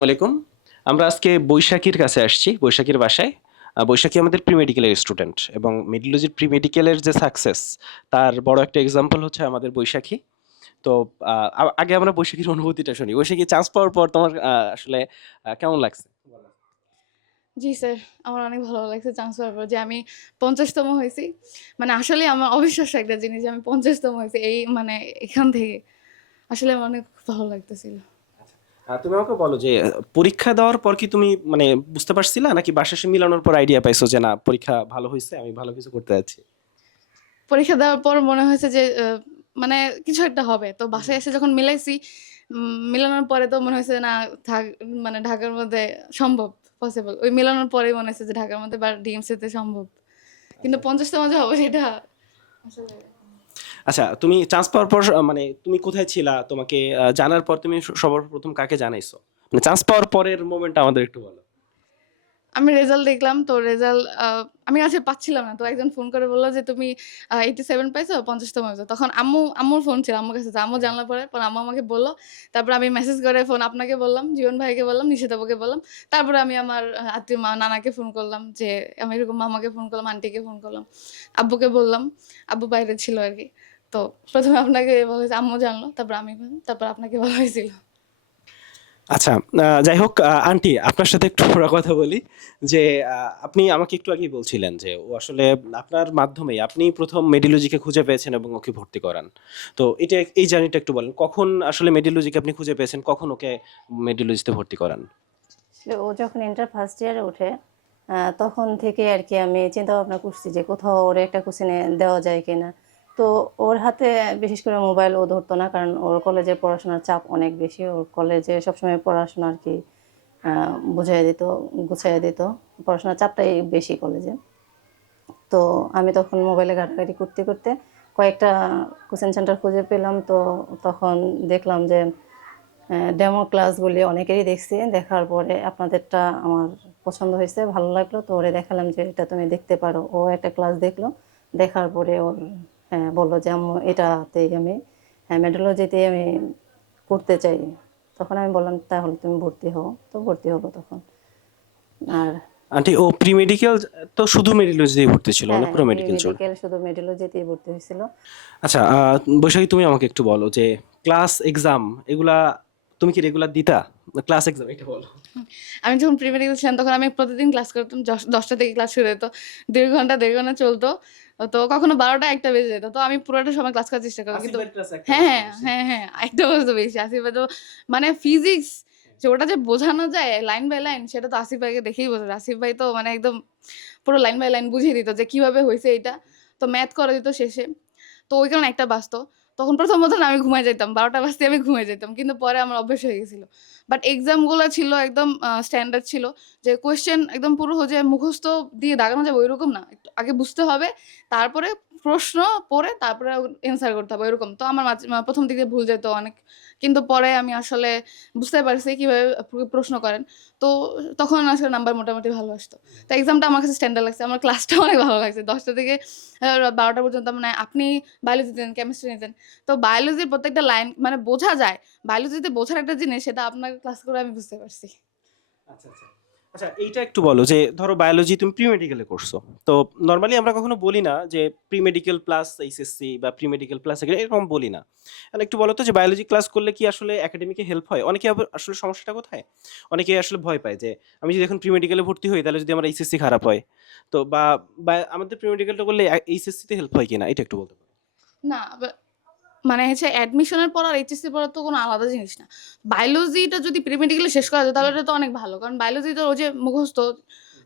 আলাইকুম। আমরা আজকে বৈশাখীর কাছে আসছি, বৈশাখীর বাসায়। বৈশাখী আমাদের প্রি মেডিকেলের স্টুডেন্ট এবং মেডিলজির প্রি মেডিকেলের যে সাকসেস তার বড় একটা এক্সাম্পল হচ্ছে আমাদের বৈশাখী। তো আগে আমরা বৈশাখীর অনুভূতিটা শুনি। বৈশাখী চান্স পাওয়ার পর তোমার আসলে কেমন লাগছে? জি স্যার আমার অনেক ভালো লাগছে চান্স পাওয়ার পর যে আমি পঞ্চাশতম হয়েছি। মানে আসলে আমার অবিশ্বাস্য একটা জিনিস যে আমি পঞ্চাশতম হয়েছি এই মানে এখান থেকে। আসলে আমার অনেক ভালো লাগতেছিল। তুমি আমাকে বলো যে পরীক্ষা দেওয়ার পর কি তুমি মানে বুঝতে পারছিলা? নাকি বাসায় এসে মিলানোর পর আইডিয়া পাইছো যে না পরীক্ষা ভালো হয়েছে আমি ভালো কিছু করতে যাচ্ছি পরীক্ষা দেওয়ার পর মনে হয়েছে যে মানে কিছু একটা হবে। তো বাসায় এসে যখন মিলাইছি মিলানোর পরে তো মনে হয়েছে না মানে ঢাকার মধ্যে সম্ভব পসিবল ওই মিলানোর পরেই মনে হয়েছে যে ঢাকার মধ্যে বা ডিএমসিতে সম্ভব। কিন্তু পঞ্চাশতম যে হবে সেটা আসলে আচ্ছা তুমি চান্স পাওয়ার পর মানে তুমি কোথায় ছিলা? তোমাকে জানার পর তুমি সবার প্রথম কাকে জানাইছো? মানে চান্স পাওয়ার পরের মোমেন্ট আমাদের একটু বলো। আমি রেজাল্ট দেখলাম, তো রেজাল্ট আমি আসলে পাচ্ছিলাম না। তো একজন ফোন করে বলল যে, তুমি এইটি সেভেন পাইছো, পঞ্চাশতম হয়েছো। তখন আম্মু, আম্মুর ফোন ছিল আম্মুর কাছে আম্মু জানলার পরে, পর আম্মু আমাকে বলল। তারপর আমি মেসেজ করে ফোন আপনাকে বললাম, জীবন ভাইকে বললাম নিষেধাবুকে বললাম। তারপরে আমি আমার আত্মীয় মা, নানাকে ফোন করলাম যে, আমি এরকম মামাকে ফোন করলাম আন্টিকে ফোন করলাম। আব্বুকে বললাম, আব্বু বাইরে ছিল আর কি। তো প্রথমে আপনাকে বলা হয়েছে আম্মু জানলো। তারপর আমি তারপর আপনাকে বলা হয়েছিল। আচ্ছা যাই হোক আন্টি আপনার সাথে একটু ওরা কথা বলি যে আপনি আমাকে একটু আগেই বলছিলেন যে ও আসলে আপনার মাধ্যমেই আপনি প্রথম মেডিলজিকে খুঁজে পেয়েছেন এবং ওকে ভর্তি করান। তো এটা এই জার্নিটা একটু বলেন কখন আসলে মেডিলজিকে আপনি খুঁজে পেয়েছেন কখন ওকে মেডিলজিতে ভর্তি করান? আসলে ও যখন ইন্টার ফার্স্ট ইয়ারে ওঠে তখন থেকে আর কি আমি চিন্তা ভাবনা করছি যে কোথাও ওর একটা কোচিনে দেওয়া যায় কিনা। তো ওর হাতে বিশেষ করে মোবাইল ও ধরতো না, কারণ ওর কলেজের পড়াশোনার চাপ অনেক বেশি। ওর কলেজে সবসময় পড়াশোনা আর কি বুঝাই দিত গুছাই দিত। পড়াশোনার চাপটাই বেশি কলেজে। তো আমি তখন মোবাইলে ঘাটাঘাটি করতে করতে কয়েকটা কোচিং সেন্টার খুঁজে পেলাম। তো তখন দেখলাম যে ডেমো ক্লাসগুলি অনেকেরই দেখছি। দেখার পরে আপনাদেরটা আমার পছন্দ হয়েছে, ভালো লাগল। তো ওরে দেখালাম যে, এটা তুমি দেখতে পারো। ও একটা ক্লাস দেখল। দেখার পরে ওর বলল যে আমি হ্যাঁ মেডোলজিতেই আমি করতে চাই। তখন আমি বললাম তাহলে তুমি ভর্তি হও। তো ভর্তি হলো তখন। আর আন্টি ও প্রি মেডিকেল তো শুধু মেডিলজিতেই ভর্তি ছিল হ্যাঁ, না পুরো মেডিকেল ছিল? মেডিকেল শুধু মেডোলজিতেই ভর্তি হয়েছিল। আচ্ছা বৈশাখী তুমি আমাকে একটু বলো যে ক্লাস এক্সাম এগুলা তুমি কি রেগুলার দিতা? ক্লাস এক্সাম এটা বলো। আমি যখন প্রিমিয়ার ছিলাম তখন আমি প্রতিদিন ক্লাস করতাম দশটা থেকে ক্লাস শুরু হতো। দেড় ঘণ্টা দেড় ঘণ্টা চলতো। তো কখনো বারোটা একটা বেজে যেত। তো আমি পুরোটা সময় ক্লাস করার চেষ্টা করতাম কিন্তু হ্যাঁ হ্যাঁ হ্যাঁ হ্যাঁ একটা বছর বেশি। আসিফ ভাই তো মানে ফিজিক্স যে ওটা যে বোঝানো যায় লাইন বাই লাইন সেটা তো আসিফ ভাইকে দেখেই বোঝা যায়। আসিফ ভাই তো মানে একদম পুরো লাইন বাই লাইন বুঝিয়ে দিত যে কীভাবে হয়েছে এটা। তো ম্যাথ করে দিত শেষে। তো ওই কারণে একটা বাঁচতো তখন প্রথম প্রথম আমি ঘুমাই যেতাম বারোটা বাজতে আমি ঘুমাই যেতাম কিন্তু পরে আমার অভ্যেস হয়ে গেছিল। বাট এক্সামগুলো ছিল একদম স্ট্যান্ডার্ড ছিল যে কোয়েশ্চেন একদম পুরো যে মুখস্থ দিয়ে দাগানো যাবে, ওইরকম না। একটু আগে বুঝতে হবে, তারপরে প্রশ্ন পড়ে তারপরে অ্যান্সার করতে হবে ওইরকম তো আমার মাঝে- প্রথম দিকে ভুল যেত অনেক। কিন্তু পরে আমি আসলে বুঝতে পারছি কীভাবে প্রশ্ন করেন। তো তখন আসলে নাম্বার মোটামুটি ভালো আসতো। তো এক্সামটা আমার কাছে স্ট্যান্ডার্ড লাগছে। আমার ক্লাসটা অনেক ভালো লাগছে। দশটা থেকে বারোটা পর্যন্ত মানে আপনি বায়োলজি নিতেন কেমিস্ট্রি নিতেন। তো বায়োলজির প্রত্যেকটা লাইন মানে বোঝা যায়। বায়োলজিতে বোঝার একটা জিনিস, সেটা আপনার ক্লাস করে আমি বুঝতে পারছি। আচ্ছা আচ্ছা। আচ্ছা এইটা একটু বলো যে, ধরো বায়োলজি তুমি প্রি মেডিকেলে করছ। তো নর্মালি আমরা কখনো বলি না যে প্রি মেডিকেল প্লাস এইচএসসি বা প্রি মেডিকেল প্লাস এরকম বলি না। তাহলে একটু বলো তো যে বায়োলজি ক্লাস করলে কি আসলে একাডেমিকে হেল্প হয়? অনেকে আবার আসলে সমস্যাটা কোথায়? অনেকে আসলে ভয় পায় যে, আমি যদি এখন প্রি মেডিকেলে ভর্তি হই, তাহলে যদি আমার এইচএসসি খারাপ হয়। তো বা আমাদের প্রি মেডিকেলটা করলে এইচএসসিতে হেল্প হয় কিনা? এটা একটু বলতে পারো। না মানে হচ্ছে অ্যাডমিশনের পর আর এইচএসসি পড়ার তো কোনো আলাদা জিনিস না। বায়োলজিটা যদি প্রিমেডিক্যালি শেষ করা যায়, তাহলে এটা তো অনেক ভালো। কারণ বায়োলজি তো ওই যে মুখস্থ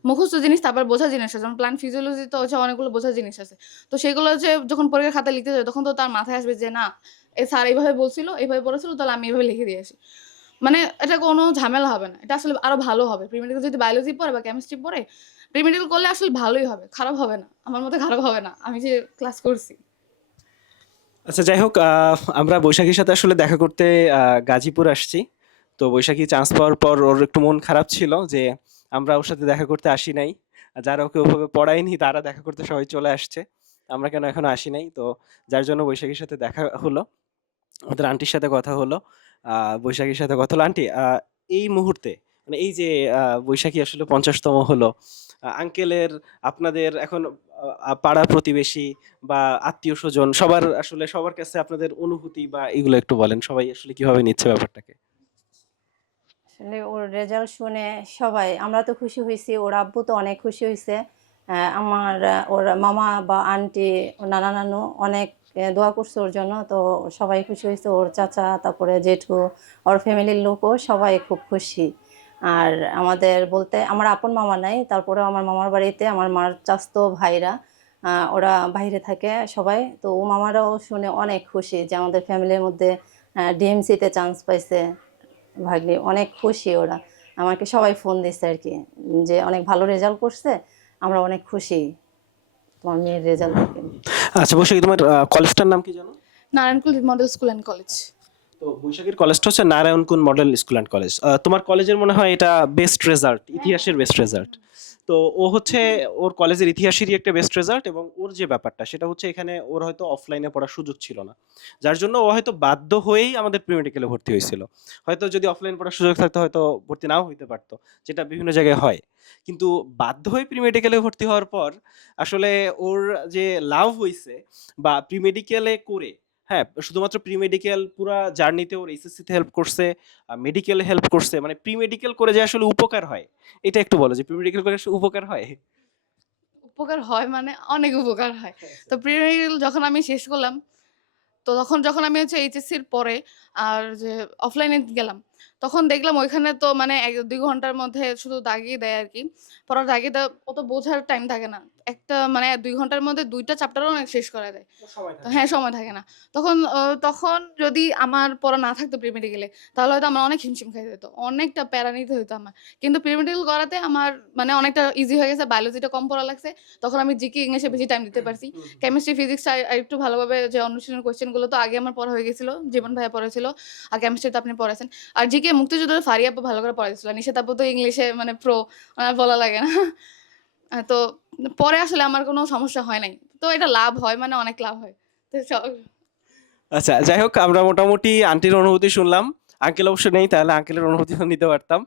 মুখস্থ জিনিস, তারপর বোঝা জিনিস আছে। যেমন প্লান্ট ফিজিওলজি তো হচ্ছে অনেকগুলো বোঝা জিনিস আছে। তো সেগুলো হচ্ছে যখন পরীক্ষার খাতা লিখতে যাবে তখন তো তার মাথায় আসবে যে, না, এ স্যার এইভাবে বলছিল, এইভাবে পড়েছিল, তাহলে আমি এইভাবে লিখে দিয়ে আসি। মানে এটা কোনো ঝামেলা হবে না। এটা আসলে আরও ভালো হবে। প্রিমেডিক্যাল যদি বায়োলজি পড়ে বা কেমিস্ট্রি পড়ে প্রিমেডিক্যাল করলে আসলে ভালোই হবে। খারাপ হবে না। আমার মতে খারাপ হবে না। আমি যে ক্লাস করছি। আচ্ছা যাই হোক আমরা বৈশাখীর সাথে আসলে দেখা করতে গাজীপুর আসছি। তো বৈশাখী চান্স পাওয়ার পর ওর একটু মন খারাপ ছিল যে আমরা ওর সাথে দেখা করতে আসি নাই। যারা ওকে ওভাবে পড়ায়নি, তারা দেখা করতে সবাই চলে আসছে। আমরা কেন এখনও আসি নাই? তো যার জন্য বৈশাখীর সাথে দেখা হলো। ওদের আন্টির সাথে কথা হলো। বৈশাখীর সাথে কথা হলো। আন্টি এই মুহূর্তে মানে এই যে বৈশাখী আসলে পঞ্চাশতম হলো। আঙ্কেলের আপনাদের এখন পাড়া প্রতিবেশী বা আত্মীয় স্বজন, সবার আসলে সবার কাছে আপনাদের অনুভূতি বা এগুলো একটু বলেন। সবাই আসলে কীভাবে নিচ্ছে ব্যাপারটাকে? আসলে ওর রেজাল্ট শুনে সবাই, আমরা তো খুশি হয়েছি, ওর আব্বু তো অনেক খুশি হয়েছে। আমার, ওর মামা বা আন্টি, নানা নানু অনেক দোয়া করছে ওর জন্য। তো সবাই খুশি হয়েছে, ওর চাচা, তারপরে জেঠু, ওর ফ্যামিলির লোকও সবাই খুব খুশি। আর আমাদের বলতে আমার আপন মামা নাই তারপরে আমার মামার বাড়িতে আমার মার চাস্তো ভাইরা ওরা বাইরে থাকে সবাই। তো ও মামারাও শুনে অনেক খুশি যে আমাদের ফ্যামিলির মধ্যে ডিএমসিতে চান্স পাইছে ভাগ্নি। অনেক খুশি ওরা। আমাকে সবাই ফোন দিচ্ছে আর কি যে অনেক ভালো রেজাল্ট করছে আমরা অনেক খুশি তোমার মেয়ের রেজাল্ট দেখে। আচ্ছা বৈশাখী তোমার কলেজটার নাম কি জানো Narayankul model school and college. তো বৈশাখীর কলেজটা হচ্ছে Narayankul model school and college তোমার কলেজের মনে হয় এটা বেস্ট রেজাল্ট ইতিহাসের বেস্ট রেজাল্ট তো ও হচ্ছে ওর কলেজের ইতিহাসেরই একটা বেস্ট রেজাল্ট এবং ওর যে ব্যাপারটা সেটা হচ্ছে এখানে ওর হয়তো অফলাইনে পড়ার সুযোগ ছিল না। যার জন্য ও হয়তো বাধ্য হয়েই আমাদের প্রি মেডিকেলে ভর্তি হয়েছিল। হয়তো যদি অফলাইন পড়ার সুযোগ থাকতো হয়তো ভর্তি নাও হইতে পারতো যেটা বিভিন্ন জায়গায় হয়। কিন্তু বাধ্য হয়ে প্রি মেডিকেলে ভর্তি হওয়ার পর আসলে ওর যে লাভ হয়েছে বা প্রি মেডিকেলে করে হ্যাঁ শুধুমাত্র প্রি মেডিকেল পুরা জার্নিতে ওর এসএসসিতে হেল্প করছে মেডিকেল হেল্প করছে মানে প্রি মেডিকেল করে যে আসলে উপকার হয় এটা একটু বলো যে প্রি মেডিকেল করে আসলে উপকার হয়? উপকার হয় মানে অনেক উপকার হয়। তো প্রি মেডিকেল যখন আমি শেষ করলাম তো তখন যখন আমি হচ্ছে এইচএসসির পরে আর যে অফলাইনে গেলাম তখন দেখলাম ওইখানে তো মানে এক দুই ঘণ্টার মধ্যে শুধু দাগিয়ে দেয় আর কি পড়ার দাগিয়ে দেয় অত বোঝার টাইম থাকে না। একটা মানে দুই ঘণ্টার মধ্যে দুইটা চ্যাপ্টারও অনেক শেষ করা দেয়। তো হ্যাঁ সময় থাকে না। তখন তখন যদি আমার পড়া না থাকতো প্রিমেডিকেলে তাহলে হয়তো আমার অনেক হিমশিম খাইতে হতো অনেকটা প্যারা নিতে হতো আমার। কিন্তু প্রিমেডিকেল করাতে আমার মানে অনেকটা ইজি হয়ে গেছে বায়োলজিটা কম পড়া লাগছে। তখন আমি জিকে ইংলিশে বেশি টাইম দিতে পারছি। কেমিস্ট্রি ফিজিক্সটা একটু ভালোভাবে যে অনুশীলন কোয়েশ্চেনগুলো তো আগে আমার পড়া হয়ে গেছিল জীবন ভাইয়া পড়েছিল আর কেমিস্ট্রি তো আপনি পড়েছেন। আর জিকে মুক্তিযুদ্ধ ফারিয়া ভালো করে পড়া দিচ্ছিল নিষেধ তাপ তো ইংলিশে মানে প্রো বলা লাগে না। তো পরে আসলে আমার কোনো সমস্যা হয় নাই। তো এটা লাভ হয় মানে অনেক লাভ হয়। তো আচ্ছা যাই হোক, আমরা মোটামুটি আন্টির অনুভূতি শুনলাম। আঙ্কেল অবশ্য নেই, তাহলে আঙ্কেলের অনুভূতি নিতে পারতাম।